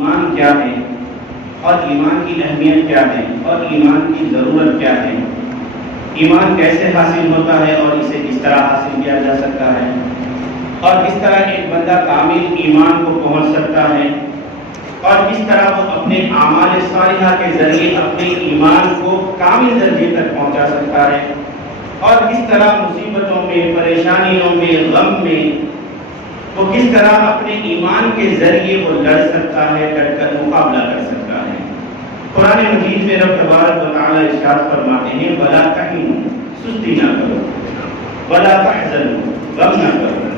ایمان کیا ہے اور ایمان کی اہمیت کیا ہے اور ایمان کی ضرورت کیا ہے، ایمان کیسے حاصل ہوتا ہے اور اسے کس طرح حاصل کیا جا سکتا ہے، اور کس طرح ایک بندہ کامل ایمان کو پہنچ سکتا ہے، اور کس طرح وہ اپنے اعمال صالحہ کے ذریعے اپنے ایمان کو کامل درجے تک پہنچا سکتا ہے، اور کس طرح مصیبتوں میں، پریشانیوں میں، غم میں وہ کس طرح اپنے ایمان کے ذریعے وہ لڑ سکتا ہے، ڈٹ کر مقابلہ کر سکتا ہے۔ قرآن مجید میں رب تبارک و تعالی ارشاد فرماتے ہیں وَلَا تَحِنُوا، سستی نہ کرو، وَلَا تَحْزَنُوا، غم نہ کرو،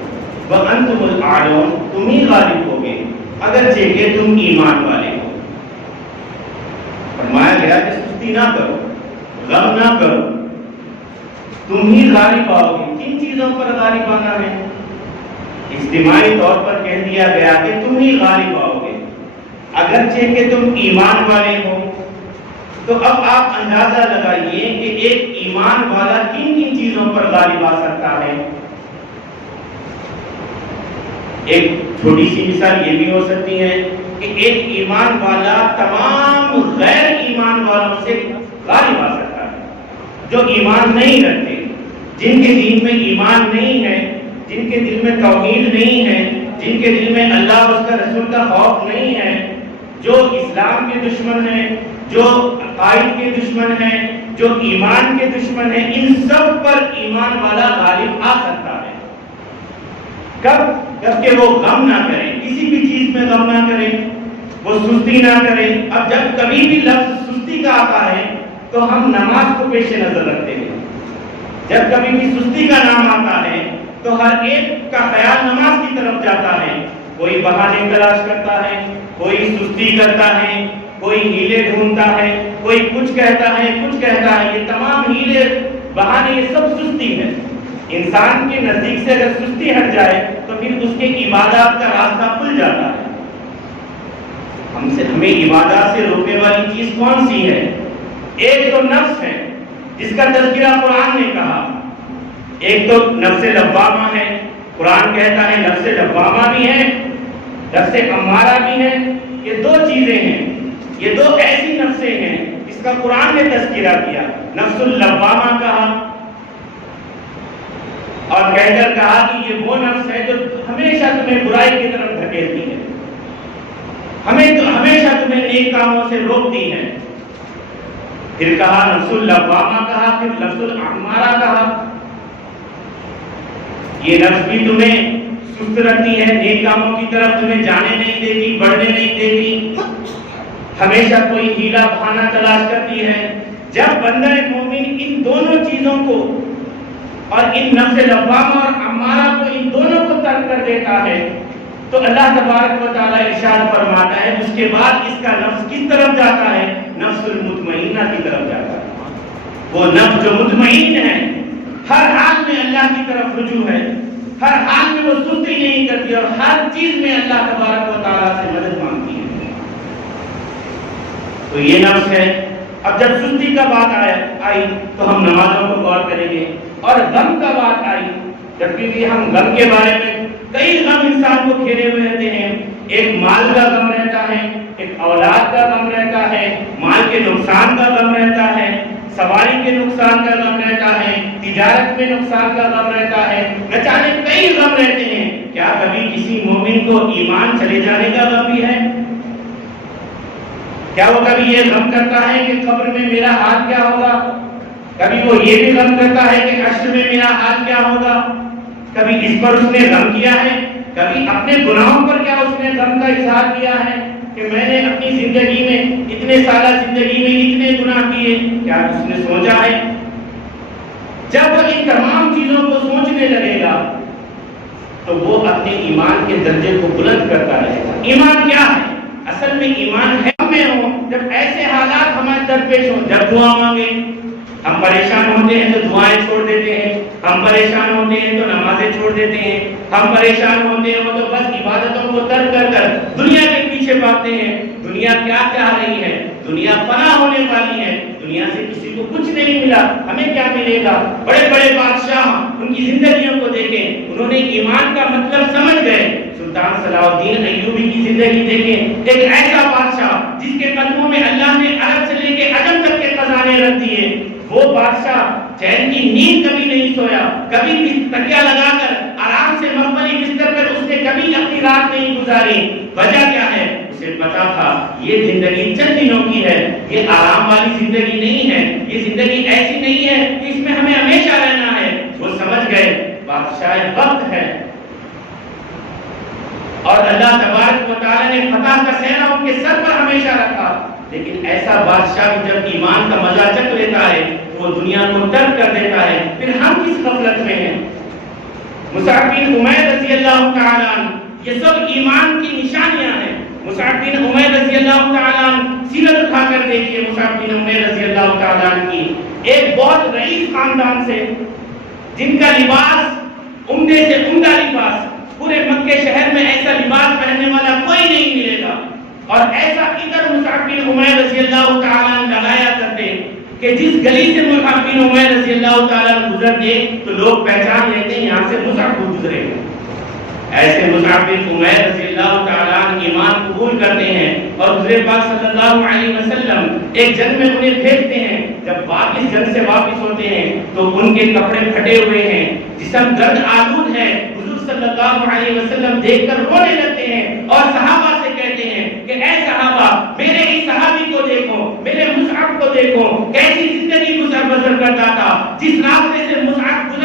وَأَنْتُمُ الْأَعْلَوْنَ، تم ہی غالب ہوگے اگرچہ کہ تم ایمان والے ہو۔ فرمایا گیا کہ سستی نہ کرو، غم نہ کرو، تم ہی غالب آؤ گے۔ کن چیزوں پر غالب آنا ہے؟ اجتماعی طور پر کہہ دیا گیا کہ تم ہی غالب آؤ گے اگرچہ کہ تم ایمان والے ہو۔ تو اب آپ اندازہ لگائیے کہ ایک ایمان والا کن کن چیزوں پر غالب آ سکتا ہے۔ ایک چھوٹی سی مثال یہ بھی ہو سکتی ہے کہ ایک ایمان والا تمام غیر ایمان والوں سے غالب آ سکتا ہے۔ جو ایمان نہیں رکھتے، جن کے دین میں ایمان نہیں ہے، جن کے دل میں توحید نہیں ہے، جن کے دل میں اللہ اور اس کا رسول کا خوف نہیں ہے، جو اسلام کے دشمن ہیں، جو عقائد کے دشمن ہیں، جو ایمان کے دشمن ہیں، ان سب پر ایمان والا غالب آ سکتا ہے۔ کب؟ جب کہ وہ غم نہ کریں، کسی بھی چیز میں غم نہ کریں، وہ سستی نہ کریں۔ اب جب کبھی بھی لفظ سستی کا آتا ہے تو ہم نماز کو پیش نظر رکھتے ہیں۔ جب کبھی بھی سستی کا نام آتا ہے تو ہر ایک کا خیال نماز کی طرف جاتا ہے۔ کوئی بہانے تلاش کرتا ہے، کوئی سستی کرتا ہے، کوئی ہیلے ڈھونڈتا ہے، کوئی کچھ کہتا ہے، کچھ کہتا ہے۔ یہ تمام ہیلے بہانے یہ سب سستی ہے۔ انسان کے نزدیک سے اگر سستی ہٹ جائے تو پھر اس کے عبادات کا راستہ کھل جاتا ہے۔ ہمیں عبادات سے روکنے والی چیز کون سی ہے؟ ایک تو نفس ہے جس کا تذکرہ قرآن نے کہا، ایک تو نفس لوامہ ہے۔ قرآن کہتا ہے نفس لوامہ بھی ہے، نفس امارہ بھی ہے۔ یہ دو چیزیں ہیں، یہ دو ایسی نفسیں ہیں جس کا قرآن نے تذکرہ کیا۔ نفس اللوامہ کہا اور کہہ کر کہا کہ یہ وہ نفس ہے جو ہمیشہ تمہیں برائی کی طرف دھکیلتی ہے، ہمیشہ تمہیں نیک کاموں سے روکتی ہے۔ پھر کہا نفس اللوامہ کہا، پھر نفس الامارہ کہا۔ یہ نفس بھی تمہیں سست رکھتی ہے، نیک کاموں کی طرف تمہیں جانے نہیں دیتی، بڑھنے نہیں دیتی، ہمیشہ کوئی ہیلا بہانہ تلاش کرتی ہے۔ جب بندہ مومن ان دونوں چیزوں کو اور ان نفس لوامہ اور امارہ کو، ان دونوں کو ترک کر دیتا ہے تو اللہ تبارک و تعالی ارشاد فرماتا ہے اس کے بعد اس کا نفس کس طرف جاتا ہے؟ نفس المطمئنہ کی طرف جاتا ہے۔ وہ نفس جو مطمئن ہے، ہر حال میں اللہ کی طرف رجوع ہے، ہر حال میں وہ سستی نہیں کرتی اور ہر چیز میں اللہ تبارک و تعالیٰ سے مدد مانگتی ہے۔ تو یہ نفس ہے۔ اب جب سستی کا بات آئی تو ہم نمازوں کو غور کریں گے، اور غم کا بات آئی جب بھی ہم غم کے بارے میں، کئی غم انسان کو گھیرے ہوئے رہتے ہیں۔ ایک مال کا غم رہتا ہے، ایک اولاد کا غم رہتا ہے، مال کے نقصان کا غم رہتا ہے، سواری کے نقصان کا غم رہتا ہے، تجارت میں نقصان کا غم رہتا ہے، نہ جانے کئی غم رہتے ہیں۔ کیا کبھی کسی مومن کو ایمان چلے جانے کا غم بھی ہے؟ کیا وہ کبھی یہ غم کرتا ہے کہ قبر میں میرا حال کیا ہوگا؟ کبھی وہ یہ بھی غم کرتا ہے کہ حشر میں میرا حال کیا ہوگا؟ کبھی اس پر اس نے غم کیا ہے؟ کبھی اپنے گناہوں پر کیا اس نے غم کا اظہار کیا ہے کہ میں نے اپنی زندگی میں، اتنے سالہ زندگی میں اتنے گناہ کیے؟ کیا اس نے سوچا ہے؟ جب وہ ان تمام چیزوں کو سوچنے لگے گا تو وہ اپنے ایمان کے درجے کو بلند کرتا رہے گا۔ ایمان کیا ہے؟ اصل میں ایمان ہے میں ہوں جب ایسے حالات ہمارے درپیش ہوں، جب دعا مانگے، ہم پریشان ہوتے ہیں تو دعائیں چھوڑ دیتے ہیں، ہم پریشان ہوتے ہیں تو نمازیں چھوڑ دیتے ہیں، ہم پریشان ہوتے ہیں تو بس عبادتوں کو ترک کر کر دنیا کے پیچھے بھاگتے ہیں۔ دنیا کیا چاہ رہی ہے؟ دنیا فنا ہونے والی ہے، دنیا سے کسی کو کچھ نہیں ملا، ہمیں کیا ملے گا؟ بڑے بڑے بادشاہ ان کی زندگیوں کو دیکھیں، انہوں نے ایمان کا مطلب سمجھ گئے، سلطان صلاح الدین ایوبی کی زندگی دیکھیں، ایک ایسا بادشاہ جس کے قدموں میں اللہ نے عرب سے لے کے عجم تک کے خزانے رکھ دیے، وہ بادشاہ چین کی نیند کبھی نہیں سویا، کبھی بھی تکیہ لگا کر آرام سے مخملی بستر پر اس نے کبھی اپنی رات نہیں گزاری۔ وجہ کیا ہے؟ اسے پتا تھا یہ زندگی چند دنوں کی ہے، یہ آرام والی زندگی نہیں ہے، یہ زندگی ایسی نہیں ہے کہ اس میں ہمیں ہمیشہ رہنا ہے۔ وہ سمجھ گئے بادشاہ وقت ہے، اور اللہ تبارک و تعالی نے فتح کا سہرا ان کے سر پر ہمیشہ رکھا۔ لیکن ایسا بادشاہ بھی جب ایمان کا مزہ چکھ لیتا ہے تو وہ دنیا کو ترک کر دیتا ہے۔ پھر ہم کس غفلت میں ہیں؟ مصعب بن عمیر رضی اللہ تعالیٰ عنہ، یہ سب ایمان کی نشانیاں ہیں۔ مصعب بن عمیر رضی اللہ تعالیٰ عنہ، سیرت اٹھا کر دیکھیے مصعب بن عمیر رضی اللہ تعالیٰ عنہ کی، ایک بہت رئیس خاندان سے، جن کا لباس عمدے سے عمدہ لباس، پورے مکے شہر میں ایسا لباس پہننے والا کوئی نہیں ملے گا، اور ایسا ادھر مصعب بن عمیر رضی اللہ تعالیٰ عنہ لگایا کرتے کہ جس گلی سے مصعب بن عمیر رضی اللہ تعالیٰ عنہ گزرتے تو لوگ پہچان لیتے ہیں یہاں سے مصعب کو گزرے گا۔ ایسے مصعب بن عمیر رضی اللہ تعالیٰ عنہ ایمان قبول کرتے ہیں، اور حضور پاک صلی اللہ علیہ وسلم ایک جنگ میں انہیں بھیجتے ہیں۔ جب واپس جنگ سے واپس ہوتے ہیں تو ان کے کپڑے پھٹے ہوئے ہیں، جسم درد آلود ہے۔ حضور صلی اللہ علیہ وسلم دیکھ کر رونے لگتے ہیں اور صحابہ سے کہتے ہیں کہ اے صحابہ، میرے اس صحابی کو دیکھو، میرے مصعب کو دیکھو، کیسی زندگی گزر بسر کرتا تھا۔ جس راستے سے مصعب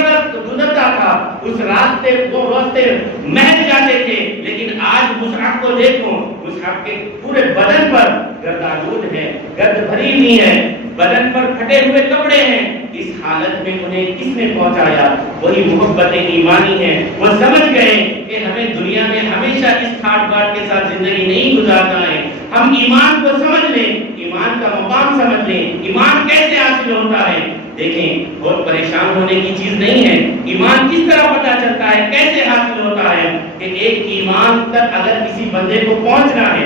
گزرتا تھا اس راستے محل جاتے تھے، لیکن آج مصعب کو دیکھو، مصعب کے پورے بدن پر گرد آلود ہے، گرد بھری ہوئی ہے، بدن پر پھٹے ہوئے کپڑے ہیں۔ اس حالت میں انہیں کس نے پہنچایا؟ وہی محبت ایمانی ہے۔ وہ سمجھ گئے کہ ہمیں دنیا میں ہمیشہ اس ٹھاٹ باٹ کے ساتھ زندگی نہیں گزارنا ہے، ہم ایمان کو سمجھ لیں، ایمان کا مقام سمجھ لیں، ایمان کیسے حاصل ہوتا ہے۔ دیکھیں، بہت پریشان ہونے کی چیز نہیں ہے۔ ایمان کس طرح پتہ چلتا ہے، کیسے حاصل ہوتا ہے کہ ایک ایمان تک اگر کسی بندے کو پہنچنا ہے،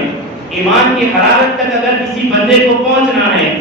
ایمان کی حرارت تک اگر کسی بندے کو پہنچنا ہے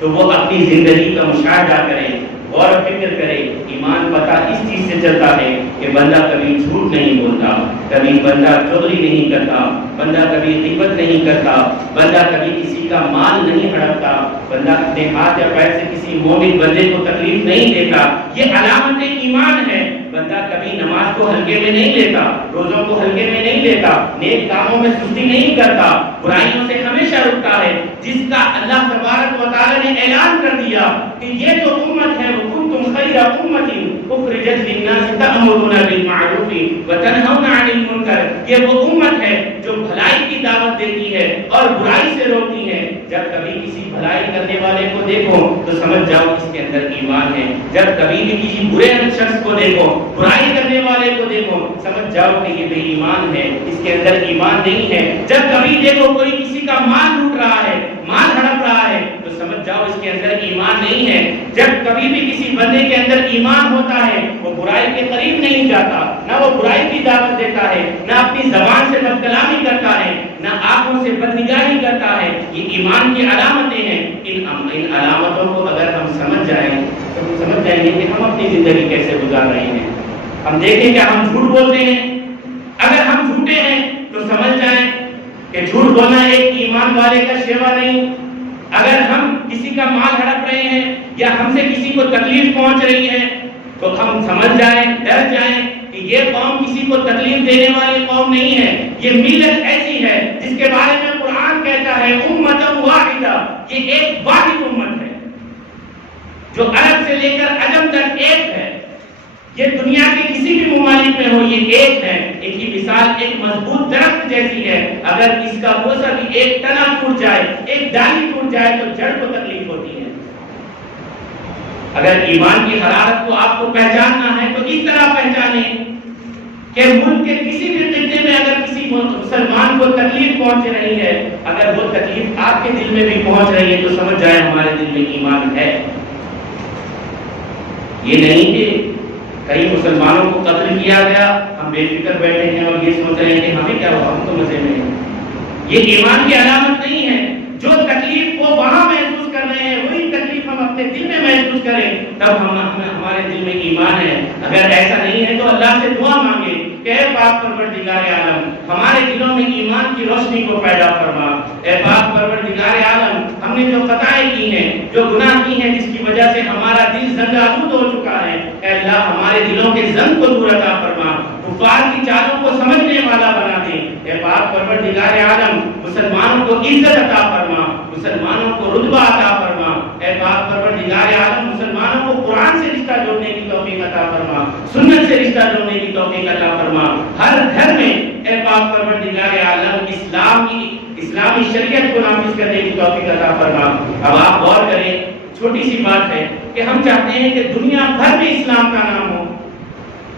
تو وہ اپنی زندگی کا مشاہدہ کرے، غور و فکر کرے۔ ایمان پتہ اس چیز سے چلتا ہے کہ بندہ کبھی جھوٹ نہیں بولتا، کبھی بندہ چغلی نہیں کرتا، بندہ کبھی غیبت نہیں کرتا، بندہ کبھی کسی کا مال نہیں ہڑپتا، بندہ اپنے ہاتھ یا پیر سے کسی مومن بندے کو تکلیف نہیں دیتا۔ یہ علامت ایمان ہے۔ بندہ کبھی نماز کو ہلکے میں نہیں لیتا، روزوں کو ہلکے میں نہیں لیتا، نیک کاموں میں سستی نہیں کرتا، برائیوں سے ہمیشہ رکتا ہے، جس کا اللہ تبارک و تعالی نے اعلان کر دیا کہ یہ جو امت ہے وہ کنتم خیر امت اخرجت للناس تأمرون بالمعروف وتنهون عن المنکر۔ یہ وہ امت ہے جو بھلائی کی دعوت دیتی ہے اور برائی سے روکتی ہے۔ جب کبھی کسی بھلائی کرنے والے کو دیکھو تو سمجھ جاؤ اس کے اندر ایمان ہے، جب کبھی بھی کسی برے شخص کو دیکھو، برائی کرنے والے کو دیکھو، سمجھ جاؤ کہ یہ بے ایمان ہے، اس کے اندر ایمان نہیں ہے۔ جب کبھی دیکھو کوئی کسی کا مال لوٹ رہا ہے، مال ہڑپ رہا ہے تو سمجھ جاؤ اس کے اندر ایمان نہیں ہے۔ جب کبھی بھی کسی بندے کے اندر ایمان ہوتا ہے وہ برائی کے قریب نہیں جاتا، نہ وہ برائی کی دعوت دیتا ہے، نہ اپنی زبان سے بد کلامی کرتا ہے، نہ آنکھوں سے بدنگاہی کرتا ہے۔ یہ ایمان کی علامتیں ہیں۔ ان علامتوں کو اگر ہم سمجھ جائیں تو ہم سمجھ جائیں گے کہ ہم اپنی زندگی کیسے گزار رہے ہیں۔ ہم دیکھیں کہ ہم جھوٹ بولتے ہیں، اگر ہم جھوٹے ہیں تو سمجھ جائیں کہ جھوٹ بولنا ایک ایمان والے کا شیوا نہیں۔ اگر ہم کسی کا مال ہڑپ رہے ہیں یا ہم سے کسی کو تکلیف پہنچ رہی ہے تو ہم سمجھ جائیں، ڈر جائیں کہ یہ قوم کسی کو تکلیف دینے والی قوم نہیں ہے۔ یہ ملت ایسی ہے جس کے بارے میں قرآن کہتا ہے امت واحدہ، یہ ایک واحد امت ہے جو عرب سے لے کر عجم تک ایک ہے۔ یہ دنیا کے کسی بھی ممالک میں ہو یہ ایک ہے۔ ایک ہی مثال ایک مضبوط درخت جیسی ہے، اگر اس کا بوسہ بھی ایک تنا ٹوٹ جائے، ایک ڈالی ٹوٹ جائے تو جڑ کو تکلیف ہوتی ہے۔ اگر ایمان کی حرارت کو آپ کو پہچاننا ہے تو اس طرح پہچانیں کہ ملک کے کسی بھی خطے میں اگر کسی مسلمان کو تکلیف پہنچ رہی ہے، اگر وہ تکلیف آپ کے دل میں بھی پہنچ رہی ہے تو سمجھ جائیں ہمارے دل میں ایمان ہے۔ یہ نہیں کہ کئی مسلمانوں کو قتل کیا گیا، ہم بے فکر بیٹھے ہیں اور یہ سوچ رہے ہیں کہ ہمیں کیا ہوا، ہم تو مزے میں ہیں۔ یہ ایمان کی علامت نہیں ہے۔ جو تکلیف کو وہاں محسوس کر رہے ہیں وہی تکلیف ہم اپنے دل میں محسوس کریں، تب ہمارے دل میں ایمان ہے۔ اگر ایسا نہیں ہے تو اللہ سے دعا مانگے کہ اے پاک پروردگار عالم ہمارے دلوں میں ایمان کی روشنی کو پیدا فرما، اے پاک پروردگار عالم ہم نے جو خطائیں کی ہیں، جو گناہ کی ہیں، جس کی وجہ سے ہمارا دل زنگ آلود ہو چکا ہے، اے اللہ ہمارے دلوں کے زنگ کو دور عطا فرما، کفار کی چالوں کو سمجھنے والا بنا دے، اے پاک پروردگار عالم مسلمانوں کو عزت عطا فرما، مسلمانوں کو رتبہ عطا فرما، اے پاک پروردگار عالم مسلمانوں کو قرآن سے رشتہ جوڑنے کی توفیق عطا فرما، سنت سے رشتہ جوڑنے کی توفیق عطا فرما، ہر گھر میں اے پاک پروردگار عالم اسلامی شریعت کو نافذ کرنے کی توفیق عطا فرما۔ اب آپ غور کریں، چھوٹی سی بات ہے کہ ہم چاہتے ہیں کہ دنیا بھر میں اسلام کا نام ہو،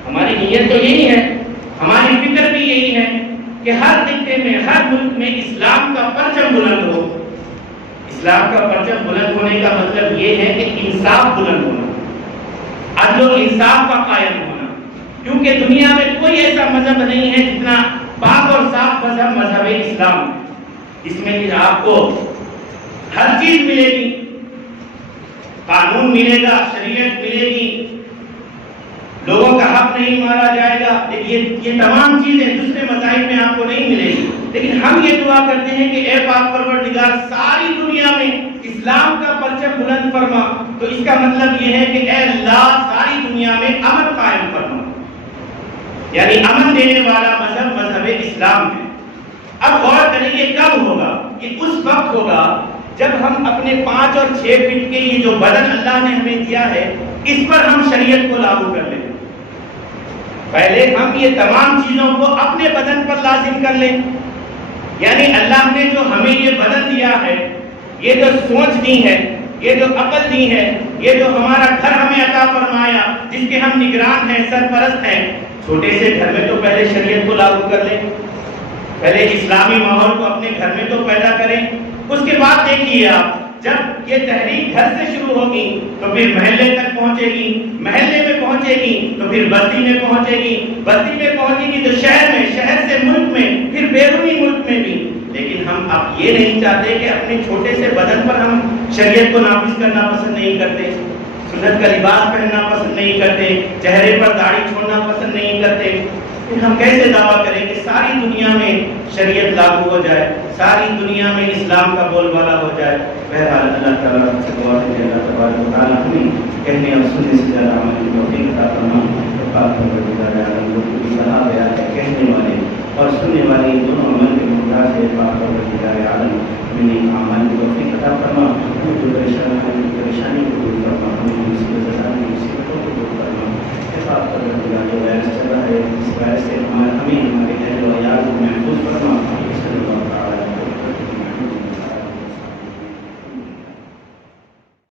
ہماری نیت تو یہی ہے، ہماری فکر بھی یہی ہے کہ ہر خطے میں، ہر ملک میں اسلام کا پرچم بلند ہو۔ اسلام کا پرچم بلند ہونے کا مطلب یہ ہے کہ انصاف بلند ہونا، عدل و انصاف کا قائم ہونا، کیونکہ دنیا میں کوئی ایسا مذہب نہیں ہے جتنا پاک اور صاف مذہب مذہب اسلام، اس میں آپ کو ہر چیز ملے گی، قانون ملے گا، شریعت ملے گی، لوگوں کا حق نہیں مارا جائے گا، لیکن یہ تمام چیزیں دوسرے مذاہب میں آپ کو نہیں ملے گی۔ لیکن ہم یہ دعا کرتے ہیں کہ اے پاک پروردگار ساری دنیا میں اسلام کا پرچم بلند فرما، تو اس کا مطلب یہ ہے کہ اے اللہ ساری دنیا میں امن قائم فرما، یعنی امن دینے والا مذہب مذہب اسلام ہے۔ اب غور کریں یہ کب ہوگا؟ یہ اس وقت ہوگا جب ہم اپنے 5 اور 6 فٹ کے یہ جو بدن اللہ نے ہمیں دیا ہے، اس پر ہم شریعت کو لاگو کر لیں۔ پہلے ہم یہ تمام چیزوں کو اپنے بدن پر لازم کر لیں، یعنی اللہ نے جو ہمیں یہ بدن دیا ہے، یہ جو سوچ دی ہے، یہ جو عقل دی ہے، یہ جو ہمارا گھر ہمیں عطا فرمایا، جس کے ہم نگران ہیں، سرپرست ہیں، چھوٹے سے گھر میں تو پہلے شریعت کو لاگو کر لیں، پہلے اسلامی ماحول کو اپنے گھر میں تو پیدا کریں۔ اس کے بعد دیکھیے آپ، جب یہ تحریک گھر سے شروع ہوگی تو پھر محلے تک پہنچے گی، محلے میں پہنچے گی تو پھر بستی میں پہنچے گی، بستی میں پہنچے گی تو شہر میں، شہر سے ملک میں، پھر بیرونی ملک میں بھی۔ لیکن ہم اب یہ نہیں چاہتے کہ اپنے چھوٹے سے بدن پر ہم شریعت کو نافذ کرنا پسند نہیں کرتے، سنت کا لباس پہننا پسند نہیں کرتے، چہرے پر داڑھی چھوڑنا پسند نہیں کرتے، پھر ہم کیسے دعویٰ کریں کہ ساری دنیا میں شریعت لاگو ہو جائے، ساری دنیا میں اسلام کا بول بالا ہو جائے؟ بہرحال اللہ تعالیٰ سے دعا ہے کہ اللہ تبارک و تعالیٰ ہمیں کہنے اور سننے سے زیادہ عمل کی توفیق عطا فرمائے۔ پاک پروردگار عالم کو بھی صلاح بیان ہے، کہنے والے اور سننے والے دونوں عمل کے محتاج ہے۔ پاک پروردگار عالم